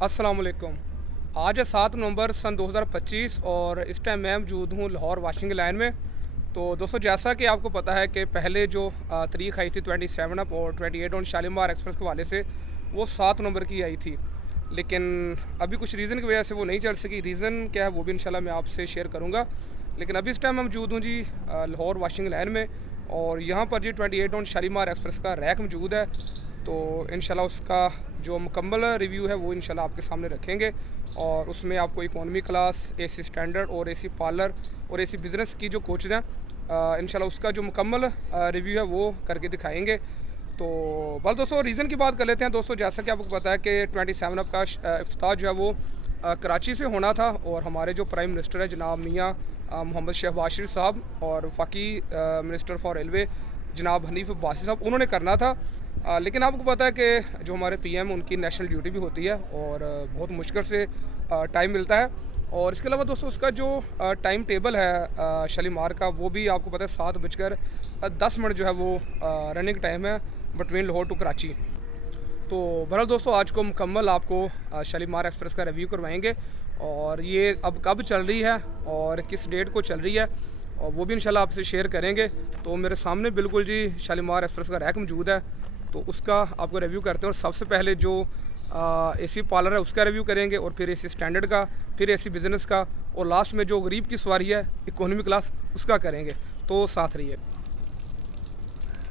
अस्सलामुअलैकुम। आज है 7 नवंबर सन 2025 और इस टाइम मैं मौजूद हूँ लाहौर वाशिंग लाइन में। तो दोस्तों, जैसा कि आपको पता है कि पहले जो तारीख आई थी 27 अप और 28 ऑन शालीमार एक्सप्रेस के हवाले से, वो 7 नवंबर की आई थी। लेकिन अभी कुछ रीज़न की वजह से वो नहीं चल सकी। रीज़न क्या है वो भी इंशाल्लाह मैं आपसे शेयर करूँगा। लेकिन अभी इस टाइम मैं मौजूद हूँ जी लाहौर वाशिंग लाइन में, और यहाँ पर जी 28 ऑन शालीमार एक्सप्रेस का रैक मौजूद है। तो इंशाल्लाह उसका जो मुकम्मल रिव्यू है वो इंशाल्लाह आपके सामने रखेंगे, और उसमें आपको इकोनॉमी क्लास, एसी स्टैंडर्ड और एसी पार्लर और एसी बिज़नेस की जो कोचेज़ हैं इंशाल्लाह उसका जो मुकम्मल रिव्यू है वो करके दिखाएंगे। तो बस दोस्तों, रीज़न की बात कर लेते हैं। दोस्तों, जैसा कि आपको पता है कि 27 अप का इफ्तार जो है वो कराची से होना था, और हमारे जो प्राइम मिनिस्टर है जनाब मियाँ मोहम्मद शहबाज शरीफ साहब और वफाकी मिनिस्टर फॉर रेलवे जनाब हनीफ अब्बासी साहब, उन्होंने करना था। लेकिन आपको पता है कि जो हमारे पीएम, उनकी नेशनल ड्यूटी भी होती है और बहुत मुश्किल से टाइम मिलता है। और इसके अलावा दोस्तों, उसका जो टाइम टेबल है शालीमार का, वो भी आपको पता है 7:10 जो है वो रनिंग टाइम है बिटवीन लाहौर टू कराची। तो बहरहाल दोस्तों, आज को मुकम्मल आपको शालीमार एक्सप्रेस का रिव्यू करवाएंगे, और ये अब कब चल रही है और किस डेट को चल रही है, और वो भी इंशाल्लाह आपसे शेयर करेंगे। तो मेरे सामने बिल्कुल जी शालीमार एक्सप्रेस का रैक मौजूद है, तो उसका आपको रिव्यू करते हैं। और सबसे पहले जो एसी पार्लर है उसका रिव्यू करेंगे, और फिर एसी स्टैंडर्ड का, फिर एसी बिज़नेस का, और लास्ट में जो गरीब की सवारी है इकोनॉमी क्लास, उसका करेंगे। तो साथ रहिए।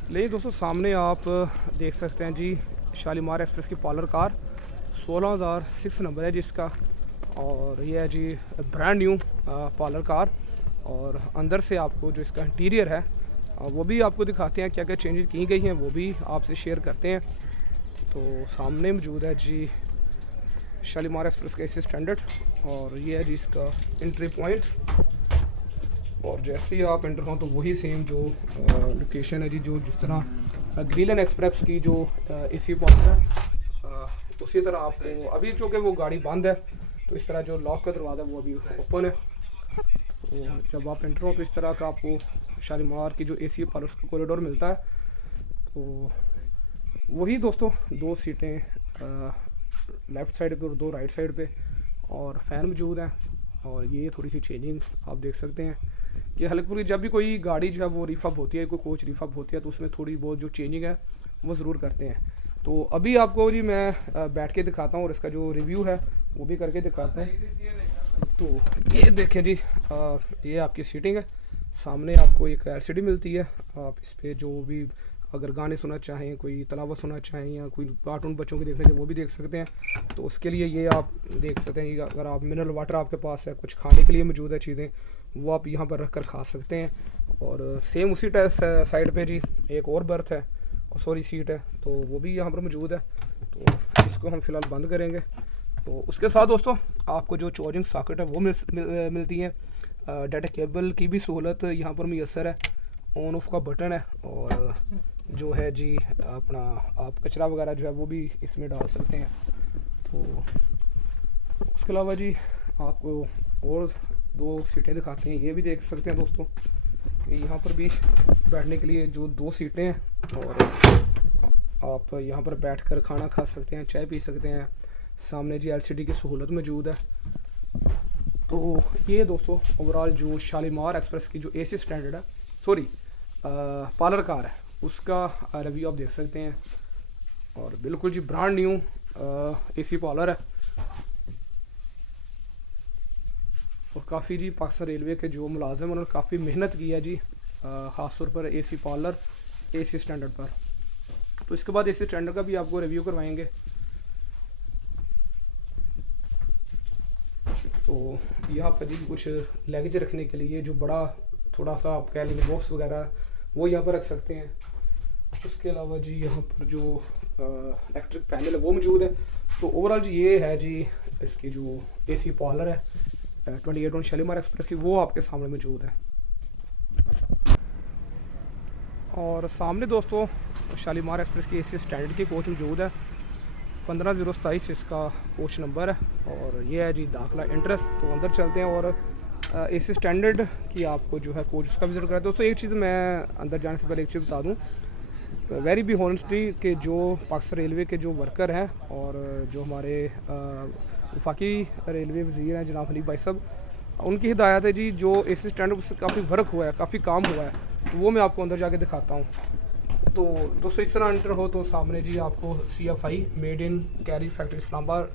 लेकिन दोस्तों, सामने आप देख सकते हैं जी शालीमार एक्सप्रेस की पार्लर कार 16,006 नंबर है जिसका, और ये है जी ब्रांड न्यू पार्लर कार। और अंदर से आपको जो इसका इंटीरियर है वो भी आपको दिखाते हैं, क्या क्या चेंजेस की गई हैं वो भी आपसे शेयर करते हैं। तो सामने मौजूद है जी शालीमार एक्सप्रेस का एसी स्टैंडर्ड, और ये है जी इसका एंट्री पॉइंट। और जैसे ही आप एंटर हो तो वही सेम जो लोकेशन है जी, जो जिस तरह ग्रीलन एक्सप्रेस की जो एसी पॉइंट है उसी तरह आपको अभी, चूँकि वो गाड़ी बंद है तो इस तरह जो लॉक का दरवाज़ा वो अभी ओपन है। तो जब आप एंटर हो तो इस तरह का आपको शालीमार की जो एसी पर उसका कॉरिडोर मिलता है। तो वही दोस्तों, 2 सीटें लेफ़्ट साइड पे और 2 राइट साइड पे, और फ़ैन मौजूद हैं। और ये थोड़ी सी चेंजिंग आप देख सकते हैं कि हल्की, जब भी कोई गाड़ी जो है वो रिफअप होती है, कोई कोच रिफअप होती है, तो उसमें थोड़ी बहुत जो चेंजिंग है वो ज़रूर करते हैं। तो अभी आपको जी मैं बैठ के दिखाता हूँ और इसका जो रिव्यू है वो भी करके दिखाते हैं। तो ये देखें जी, ये आपकी सीटिंग है। सामने आपको एक एलसीडी मिलती है, आप इस पर जो भी अगर गाने सुनना चाहें, कोई तलावत सुनना चाहें, या कोई कार्टून बच्चों के देखने के वो भी देख सकते हैं। तो उसके लिए ये आप देख सकते हैं कि अगर आप मिनरल वाटर आपके पास है, कुछ खाने के लिए मौजूद है चीज़ें, वो आप यहाँ पर रख कर खा सकते हैं। और सेम उसी साइड पे जी एक और बर्थ है, सॉरी सीट है, तो वो भी यहाँ पर मौजूद है। तो इसको हम फ़िलहाल बंद करेंगे। तो उसके साथ दोस्तों, आपको जो चार्जिंग सॉकेट है वो मिलती है। डाटा केबल की भी सहूलत यहाँ पर मुयसर है। ऑन ऑफ का बटन है, और जो है जी अपना आप कचरा वगैरह जो है वो भी इसमें डाल सकते हैं। तो उसके अलावा जी आपको और 2 सीटें दिखाते हैं, ये भी देख सकते हैं दोस्तों कि यहाँ पर भी बैठने के लिए जो 2 सीटें हैं, और आप यहाँ पर बैठकर खाना खा सकते हैं, चाय पी सकते हैं। सामने जी एलसीडी की सहूलत मौजूद है। तो ये दोस्तों ओवरऑल जो शालीमार एक्सप्रेस की जो एसी स्टैंडर्ड है, सॉरी पार्लर कार है, उसका रिव्यू आप देख सकते हैं। और बिल्कुल जी ब्रांड न्यू एसी पार्लर है, और काफ़ी जी पाकिस्तान रेलवे के जो मुलाजिम उन्होंने काफ़ी मेहनत की है जी, ख़ास तौर पर एसी पार्लर एसी स्टैंडर्ड पर। तो इसके बाद एसी स्टैंडर्ड का भी आपको रिव्यू करवाएंगे। तो यहाँ पर जी कुछ लगेज रखने के लिए जो बड़ा थोड़ा सा आप कह लेंगे बॉक्स वगैरह, वो यहाँ पर रख सकते हैं। उसके अलावा जी यहाँ पर जो इलेक्ट्रिक पैनल है वो मौजूद है। तो ओवरऑल जी ये है जी इसकी जो एसी पार्लर है 28 ऑन शालीमार एक्सप्रेस की, वो आपके सामने मौजूद है। और सामने दोस्तों शालीमार एक्सप्रेस की एसी स्टैंडर्ड की कोच मौजूद है, 15,027 इसका कोच नंबर है। और ये है जी दाखिला एंट्रेंस। तो अंदर चलते हैं और एसी स्टैंडर्ड की आपको जो है कोच उसका विजिट कराते हैं। दोस्तों, एक चीज़ मैं अंदर जाने से पहले एक चीज़ बता दूं वेरी बी हॉनेस्टी कि जो पाकिस्तान रेलवे के जो वर्कर हैं और जो हमारे वफाकी रेलवे वज़ीर हैं जनाब हनीफ भाई साहब, उनकी हिदायत है जी, जो एसी स्टैंडर्ड से काफ़ी वर्क हुआ है, काफ़ी काम हुआ है, तो वो मैं आपको अंदर जाके दिखाता हूँ। तो दोस्तों इस तरह एंटर हो तो सामने जी आपको CFI made in carry factory Islamabad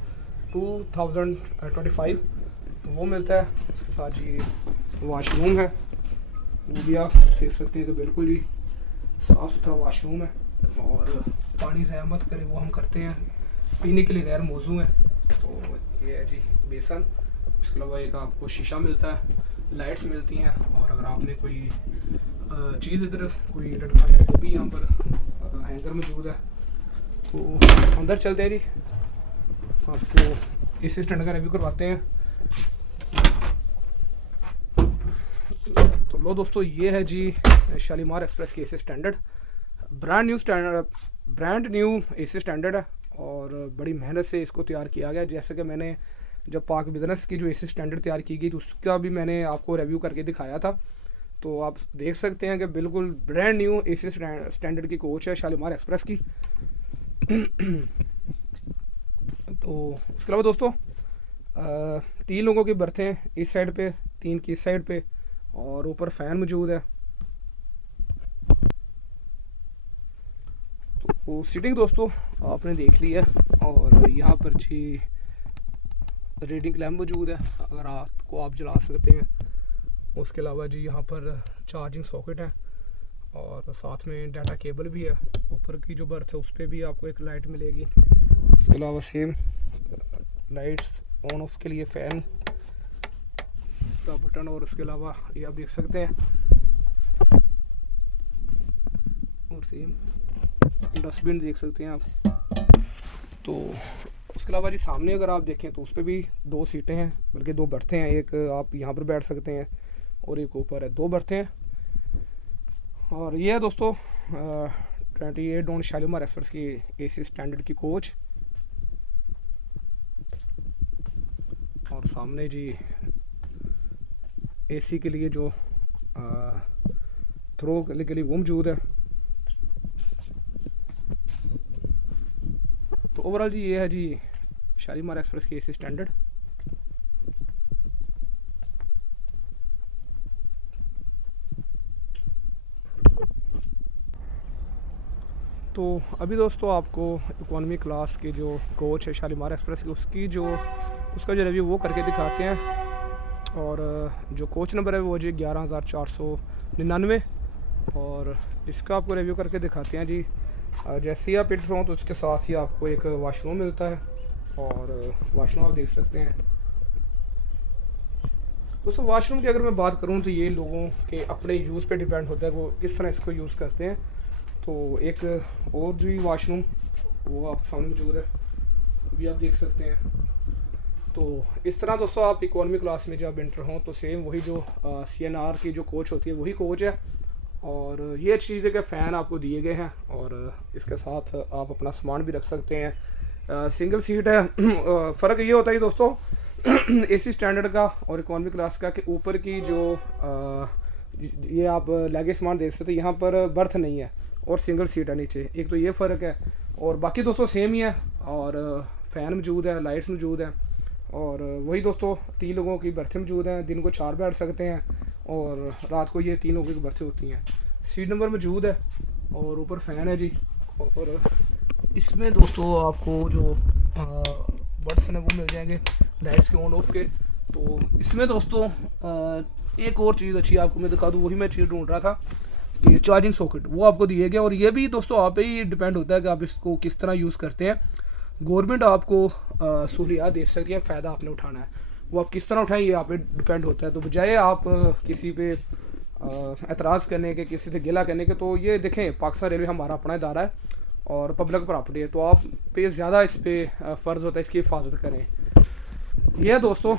2025 तो वो मिलता है। उसके साथ जी वाशरूम है, वो भी आप देख सकते हैं कि बिल्कुल जी साफ़ सुथरा वाशरूम है, और पानी ज़ाया मत करें वो हम करते हैं, पीने के लिए गैर मौजू है। तो ये है जी बेसन। उसके अलावा एक आपको शीशा मिलता है, लाइट्स मिलती हैं, और अगर आपने कोई चीज़ इधर कोई लटकानी है वो भी यहाँ पर हैंगर मौजूद है। तो अंदर चलते हैं जी, आपको इस स्टैंड का रिव्यू करवाते हैं। तो लो दोस्तों, ये है जी शालीमार एक्सप्रेस की AC standard, brand new AC standard है, और बड़ी मेहनत से इसको तैयार किया गया। जैसे कि मैंने जब पाक बिज़नेस की जो एसी स्टैंडर्ड तैयार की गई तो उसका भी मैंने आपको रिव्यू करके दिखाया था। तो आप देख सकते हैं कि बिल्कुल ब्रांड न्यू एसी स्टैंडर्ड की कोच है शालीमार एक्सप्रेस की। तो उसके अलावा दोस्तों 3 लोगों की बर्थ हैं इस साइड पे, 3 की इस साइड पे, और ऊपर फ़ैन मौजूद है। तो सीटिंग दोस्तों आपने देख ली है, और यहाँ पर जी रीडिंग लैम्प मौजूद है, अगर रात को आप जला सकते हैं। उसके अलावा जी यहाँ पर चार्जिंग सॉकेट है, और साथ में डाटा केबल भी है। ऊपर की जो बर्थ है उस पर भी आपको एक लाइट मिलेगी। उसके अलावा सेम लाइट्स ऑन ऑफ के लिए फ़ैन का बटन, और उसके अलावा ये आप देख सकते हैं, और सेम डस्टबिन देख सकते हैं आप। तो उसके अलावा जी सामने अगर आप देखें तो उस पर भी 2 सीटें हैं, बल्कि 2 बर्थे हैं। एक आप यहाँ पर बैठ सकते हैं और एक ऊपर है, 2 बर्थे हैं। और ये है दोस्तों 28 डॉन शालीमार एक्सप्रेस की एसी स्टैंडर्ड की कोच। और सामने जी एसी के लिए जो थ्रो के लिए वो मौजूद है। तो ओवरऑल जी ये है जी शालीमार एक्सप्रेस की एसी स्टैंडर्ड। तो अभी दोस्तों आपको इकोनॉमी क्लास की जो कोच है शालीमार एक्सप्रेस की, उसका जो रिव्यू वो करके दिखाते हैं। और जो कोच नंबर है वो जी 11,499, और इसका आपको रिव्यू करके दिखाते हैं जी। जैसे ही आप एंटर हो तो उसके साथ ही आपको एक वाशरूम मिलता है, और वाशरूम आप देख सकते हैं। दोस्तों वाशरूम की अगर मैं बात करूं तो ये लोगों के अपने यूज़ पे डिपेंड होता है वो किस तरह इसको यूज़ करते हैं। तो एक और जो वाशरूम वो आपके सामने मौजूद है, वो भी आप देख सकते हैं। तो इस तरह दोस्तों आप इकोनॉमी क्लास में जब एंटर हों तो सेम वही जो CNR की जो कोच होती है वही कोच है। और ये अच्छी चीज़ है कि फ़ैन आपको दिए गए हैं, और इसके साथ आप अपना सामान भी रख सकते हैं। सिंगल सीट है। फ़र्क ये होता है दोस्तों एसी स्टैंडर्ड का और इकोनॉमी क्लास का, कि ऊपर की जो ये आप लैगे सामान देख सकते हैं, यहाँ पर बर्थ नहीं है और सिंगल सीट है नीचे। एक तो ये फ़र्क है, और बाकी दोस्तों सेम ही है। और फ़ैन मौजूद है, लाइट्स मौजूद हैं, और वही दोस्तों 3 लोगों की बर्थें मौजूद हैं। दिन को 4 बैठ सकते हैं, और रात को ये 3 लोगों की बर्थें होती हैं। सीट नंबर मौजूद है, और ऊपर फ़ैन है जी। और इसमें दोस्तों आपको जो बटन है वो मिल जाएंगे लाइट्स के ऑन ऑफ के। तो इसमें दोस्तों एक और चीज़ अच्छी आपको मैं दिखा दूँ, वही मैं चीज़ ढूंढ रहा था कि चार्जिंग सॉकेट वो आपको दिए गए। और ये भी दोस्तों आप पे ही डिपेंड होता है कि आप इसको किस तरह यूज़ करते हैं। गवर्नमेंट आपको सहूलियात दे सकती है, फ़ायदा आपने उठाना है, वो आप किस तरह उठाएं ये आप पे डिपेंड होता है। तो बजाय आप किसी पे एतराज़ करने के, किसी से गिला करने के, तो ये देखें पाकिस्तान रेलवे हमारा अपना इदारा है और पब्लिक प्रॉपर्टी है, तो आप पे ज़्यादा इस पर फ़र्ज़ होता है इसकी हिफाजत करें। यह दोस्तों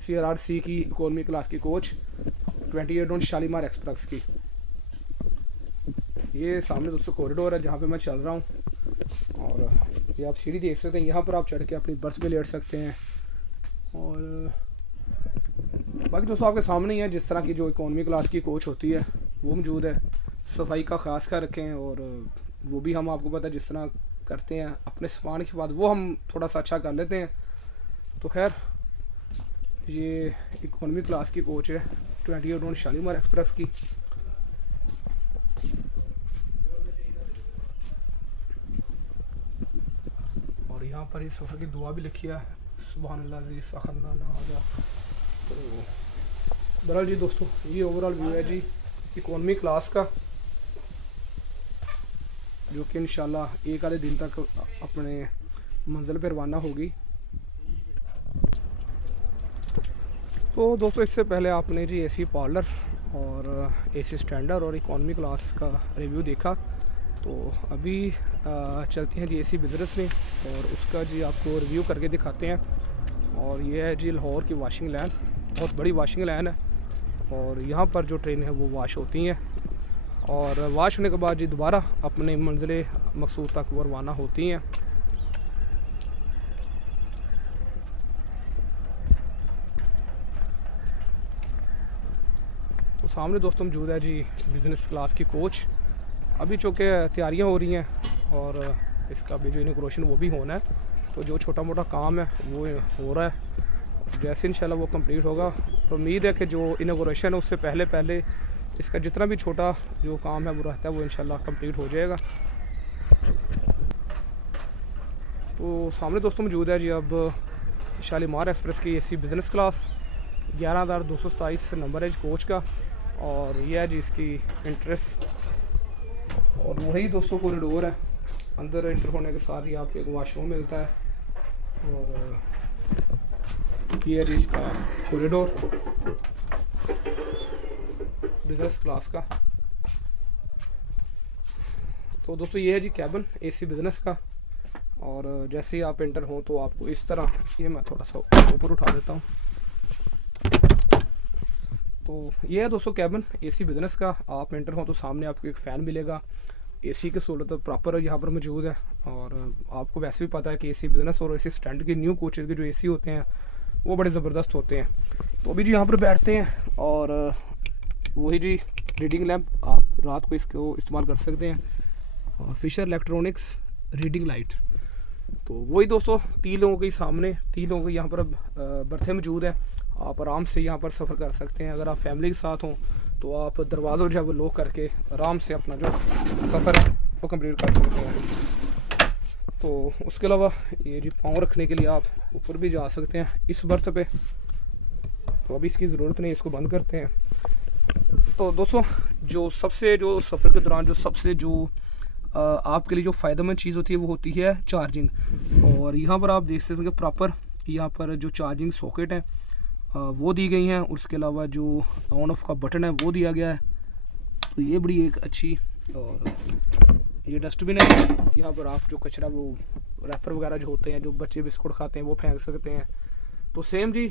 CRRC की इकोनॉमी क्लास की कोच 28 ऑन शालीमार एक्सप्रेस की। ये सामने दोस्तों कॉरिडोर है जहाँ पे मैं चल रहा हूँ, और ये आप सीढ़ी देख सकते हैं, यहाँ पर आप चढ़ के अपनी बर्थ पे लेट सकते हैं। और बाकी दोस्तों आपके सामने ही है जिस तरह की जो इकोनॉमी क्लास की कोच होती है वो मौजूद है। सफाई का ख़ास कर रखें। और वो भी हम आपको पता है जिस तरह करते हैं अपने सामान के बाद वो हम थोड़ा सा अच्छा कर लेते हैं। तो खैर ये इकोनॉमी क्लास की कोच है 28 शालीमार एक्सप्रेस की। और यहाँ पर इस सफ़र की दुआ भी लिखी है, सुभानअल्लाह जी फ़खरना हाज़ा। तो बहरहाल जी दोस्तों ये ओवरऑल व्यू है जी इकोनॉमी क्लास का, जो कि इंशाल्लाह एक आधे दिन तक अपने मंजिल पर रवाना होगी। तो दोस्तों इससे पहले आपने जी एसी पार्लर और एसी स्टैंडर्ड और इकोनॉमी क्लास का रिव्यू देखा। तो अभी चलते हैं जी एसी बिज़नेस में और उसका जी आपको रिव्यू करके दिखाते हैं। और ये है जी लाहौर की वाशिंग लाइन, बहुत बड़ी वाशिंग लाइन है। और यहाँ पर जो ट्रेन है वो वाश होती हैं और वाश होने के बाद जी दोबारा अपने मंजिल मकसूद तक वो रवाना होती हैं। तो सामने दोस्तों मौजूद है जी बिज़नेस क्लास की कोच। अभी चूँकि तैयारियां हो रही हैं और इसका भी जो इनॉग्रेशन वो भी होना है, तो जो छोटा मोटा काम है वो हो रहा है। जैसे इंशाल्लाह वो कंप्लीट होगा तो उम्मीद है कि जो इनॉग्रेशन है उससे पहले पहले इसका जितना भी छोटा जो काम है वो रहता है वो इंशाल्लाह कंप्लीट हो जाएगा। तो सामने दोस्तों मौजूद है जी अब शालीमार एक्सप्रेस की एसी बिज़नेस क्लास 11,227 नंबर है कोच का। और यह है जी इसकी इंट्रेस और वही दोस्तों कॉरिडोर है। अंदर एंटर होने के साथ ही आपको एक वाशरूम मिलता है और ये है जी इसका कॉरिडोर बिज़नेस क्लास का। तो दोस्तों ये है जी कैबिन एसी बिज़नेस का। और जैसे ही आप एंटर हो तो आपको इस तरह, ये मैं थोड़ा सा ऊपर उठा देता हूँ। तो ये है दोस्तों कैबिन एसी बिज़नेस का। आप एंटर हो तो सामने आपको एक फ़ैन मिलेगा, एसी की सहूलत प्रॉपर यहाँ पर मौजूद है। और आपको वैसे भी पता है कि एसी बिज़नेस और एसी स्टैंड के न्यू कोचेज़ के जो एसी होते हैं वो बड़े ज़बरदस्त होते हैं। तो अभी जी यहाँ पर बैठते हैं और वही जी रीडिंग लैम्प आप रात को इसको इस्तेमाल कर सकते हैं और फिशर इलेक्ट्रॉनिक्स रीडिंग लाइट। तो वही दोस्तों 3 लोगों के सामने 3 लोगों के यहाँ पर बर्थे मौजूद है। आप आराम से यहाँ पर सफ़र कर सकते हैं। अगर आप फैमिली के साथ हों तो आप दरवाज़ों जो है वो लॉक करके आराम से अपना जो सफ़र है वो कंप्लीट कर सकते हैं। तो उसके अलावा ये जी पाँव रखने के लिए आप ऊपर भी जा सकते हैं इस बर्थ पे। तो अभी इसकी ज़रूरत नहीं, इसको बंद करते हैं। तो दोस्तों जो सफ़र के दौरान सबसे आपके लिए जो फ़ायदेमंद चीज़ होती है वो होती है चार्जिंग। और यहाँ पर आप देख सकते हैं प्रॉपर यहाँ पर जो चार्जिंग सॉकेट है वो दी गई हैं। उसके अलावा जो ऑन ऑफ का बटन है वो दिया गया है। तो ये बड़ी एक अच्छी। और ये डस्टबिन है, यहाँ पर आप जो कचरा वो रैपर वगैरह जो होते हैं जो बच्चे बिस्कुट खाते हैं वो फेंक सकते हैं। तो सेम जी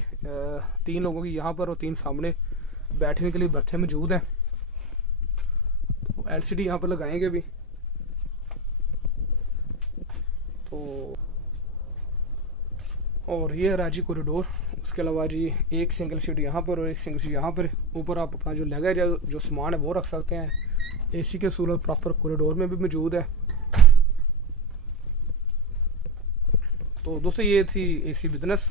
3 लोगों की यहाँ पर और 3 सामने बैठने के लिए बर्थे मौजूद हैं। तो LCD यहाँ पर लगाएंगे भी। तो और ये राजी कॉरिडोर। उसके अलावा जी एक सिंगल सीट यहाँ पर और एक सिंगल सीट यहाँ पर। ऊपर आप अपना जो लगेज है जो सामान है वो रख सकते हैं। एसी के सहूलत प्रॉपर कॉरिडोर में भी मौजूद है। तो दोस्तों ये थी एसी बिज़नेस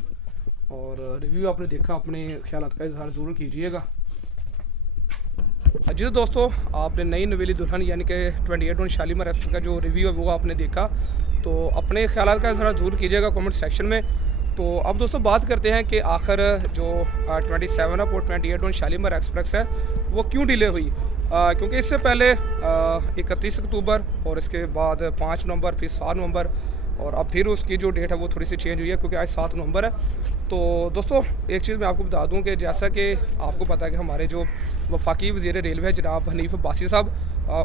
और रिव्यू आपने देखा, अपने ख्यालात का इजहार ज़रूर कीजिएगा। जी तो दोस्तों आपने नई नवेली दुल्हन यानी कि 28 शालीमार एक्सप्रेस का जो रिव्यू है वो आपने देखा। तो अपने ख्यालात का इजहार ज़रूर कीजिएगा कमेंट सेक्शन में। तो अब दोस्तों बात करते हैं कि आखिर जो 27 अप और 28 शालीमार एक्सप्रेस है वो क्यों डिले हुई। क्योंकि इससे पहले 31 अक्टूबर और इसके बाद 5 नवंबर फिर 7 नवंबर और अब फिर उसकी जो डेट है वो थोड़ी सी चेंज हुई है क्योंकि आज 7 नवंबर है। तो दोस्तों एक चीज़ मैं आपको बता दूं कि जैसा कि आपको पता है कि हमारे जो वफाकी वज़ीर रेलवे जनाब हनीफ अब्बासी साहब,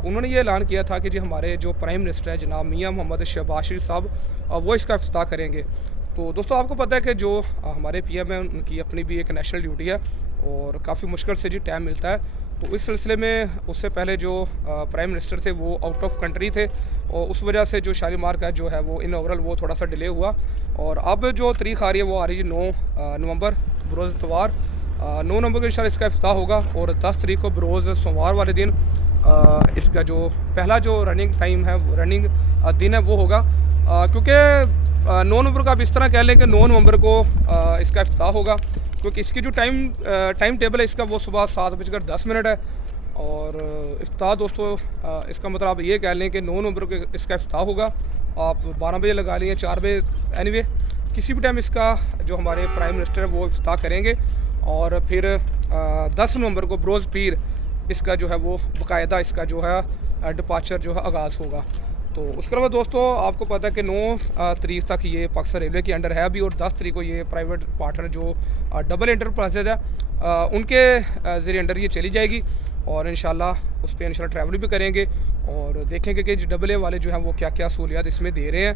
उन्होंने ये ऐलान किया था कि जी हमारे जो प्राइम मिनिस्टर हैं जनाब मियां मोहम्मद शहबाज शरीफ साहब वो इसका इफ्तिताह करेंगे। तो दोस्तों आपको पता है कि जो हमारे PM हैं उनकी अपनी भी एक नेशनल ड्यूटी है और काफ़ी मुश्किल से जी टाइम मिलता है। तो इस सिलसिले में उससे पहले जो प्राइम मिनिस्टर थे वो आउट ऑफ कंट्री थे और उस वजह से जो शालीमार का जो है वो इनऑग्रल वो थोड़ा सा डिले हुआ। और अब जो तारीख आ रही है वो आ रही है 9 नवंबर बरोज़ इतवार। 9 नवंबर को इंशाल्लाह इसका इफ्तिताह होगा और 10 तारीख को बरोज़ सोमवार वाले दिन इसका जो पहला जो रनिंग टाइम है, रनिंग दिन है वो होगा, क्योंकि 9 नवंबर को आप इस तरह कह लें कि 9 नवंबर को इसका इफ्तिताह होगा, क्योंकि इसकी जो टाइम टेबल है इसका वो सुबह 7:10 है। और इफ्तिताह दोस्तों इसका मतलब आप ये कह लें कि 9 नवंबर को इसका इफ्तिताह होगा। आप 12 बजे लगा लें, 4 बजे, एनीवे किसी भी टाइम इसका जो हमारे प्राइम मिनिस्टर है वो इफ्तिताह करेंगे। और फिर 10 नवंबर को बरोज़ पीर इसका जो है वो बाकायदा इसका जो है डिपार्चर जो है आगाज़ होगा। तो उसके अलावा दोस्तों आपको पता है कि 9 तारीख तक ये पाकिस्तान रेलवे के अंडर है अभी, और 10 तारीख को ये प्राइवेट पार्टनर जो डबल एंटरप्राइजेज है उनके ज़रिए अंडर ये चली जाएगी। और इंशाल्लाह उस पर इंशाल्लाह ट्रैवल भी करेंगे और देखेंगे कि डबल ए वाले जो हैं वो क्या क्या सहूलियात इसमें दे रहे हैं,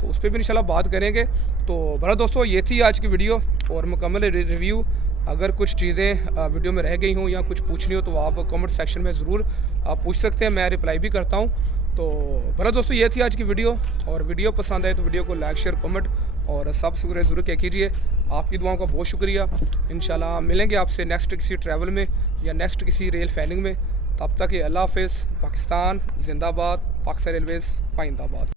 तो उस पर भी इंशाल्लाह बात करेंगे। तो बड़ा दोस्तों ये थी आज की वीडियो और मुकम्मल रिव्यू। अगर कुछ चीज़ें वीडियो में रह गई हों या कुछ पूछनी हो तो आप कमेंट सेक्शन में ज़रूर पूछ सकते हैं, मैं रिप्लाई भी करता हूँ। तो बड़ा दोस्तों ये थी आज की वीडियो, और वीडियो पसंद आए तो वीडियो को लाइक शेयर कमेंट और सब्सक्राइब ज़रूर क्या कीजिए। आपकी दुआओं का बहुत शुक्रिया। इंशाल्लाह मिलेंगे आपसे नेक्स्ट किसी ट्रैवल में या नेक्स्ट किसी रेल फैनिंग में। तब तक अल्लाह हाफ़िज़। पाकिस्तान जिंदाबाद, पाकिस्तान रेलवेज़ पाइंदाबाद।